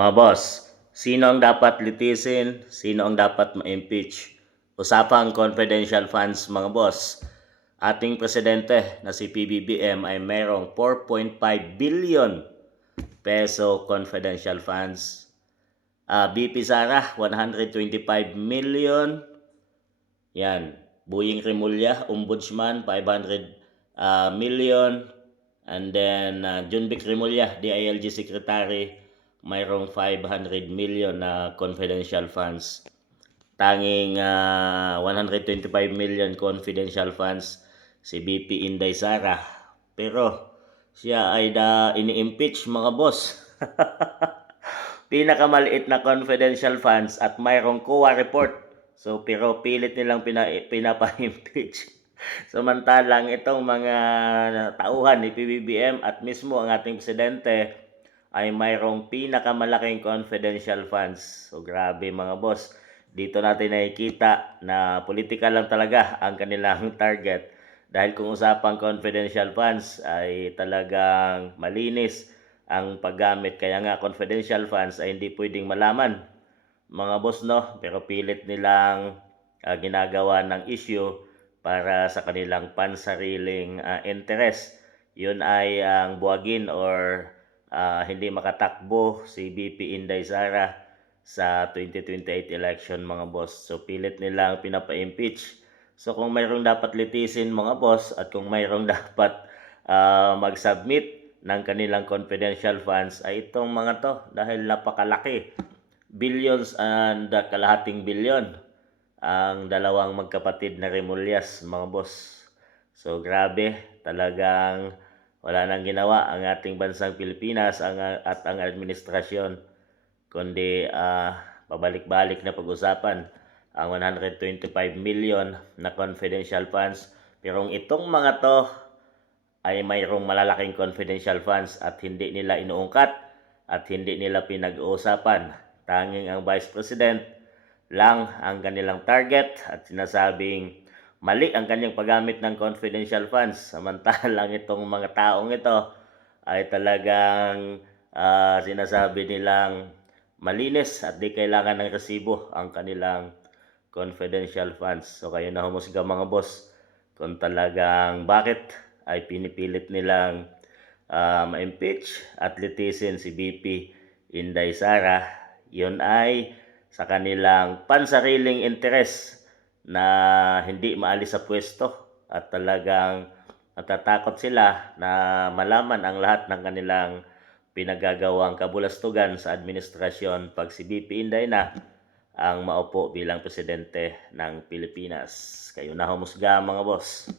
Mga boss, sino ang dapat litisin? Sino ang dapat ma-impeach? Usapang confidential funds mga boss. Ating presidente na si PBBM ay mayroong 4.5 billion peso confidential funds. BP Sara, 125 million. Yan. Buying Remulla, Ombudsman, 500 million. And then Junbic Remulla, DILG Secretary, mayroong 500 million na confidential funds. Tanging 125 million confidential funds si BP Inday Sara. Pero siya ay ini-impeach mga boss. Pinakamaliit na confidential funds at mayroong COA report. So pero pilit nilang pinapa-impeach. Samantalang itong mga tauhan ni PBBM at mismo ang ating presidente ay mayroong pinakamalaking confidential funds. So grabe mga boss. Dito natin nakikita na political lang talaga ang kanilang target. Dahil kung usapang confidential funds ay talagang malinis ang paggamit. Kaya nga confidential funds ay hindi pwedeng malaman mga boss, no? Pero pilit nilang ginagawa ng issue para sa kanilang pansariling interest. Yun ay ang buwagin or hindi makatakbo si BP Inday Sara sa 2028 election mga boss. So pilit nilang pinapa-impeach. So kung mayroong dapat litisin mga boss at kung mayroong dapat mag-submit ng kanilang confidential funds ay itong mga to dahil napakalaki. Billions and kalahating bilyon ang dalawang magkapatid na Remullas mga boss. So grabe, talagang wala nang ginawa ang ating bansang Pilipinas at ang administrasyon kundi pabalik-balik na pag-usapan ang 125 million na confidential funds. Pero itong mga to ay mayroong malalaking confidential funds at hindi nila inuungkat at hindi nila pinag-uusapan. Tanging ang Vice President lang ang kanilang target at sinasabing mali ang kanyang paggamit ng confidential funds. Samantalang itong mga taong ito ay talagang sinasabi nilang malinis at di kailangan ng resibo ang kanilang confidential funds. So kayo na humusga mga boss kung talagang bakit ay pinipilit nilang ma-impeach at litisin si BP Inday Sara. Yun ay sa kanilang pansariling interes na hindi maalis sa pwesto at talagang natatakot sila na malaman ang lahat ng kanilang pinagagawang kabulastugan sa administrasyon pag si BP Inday na ang maupo bilang presidente ng Pilipinas. Kayo na humusga mga boss.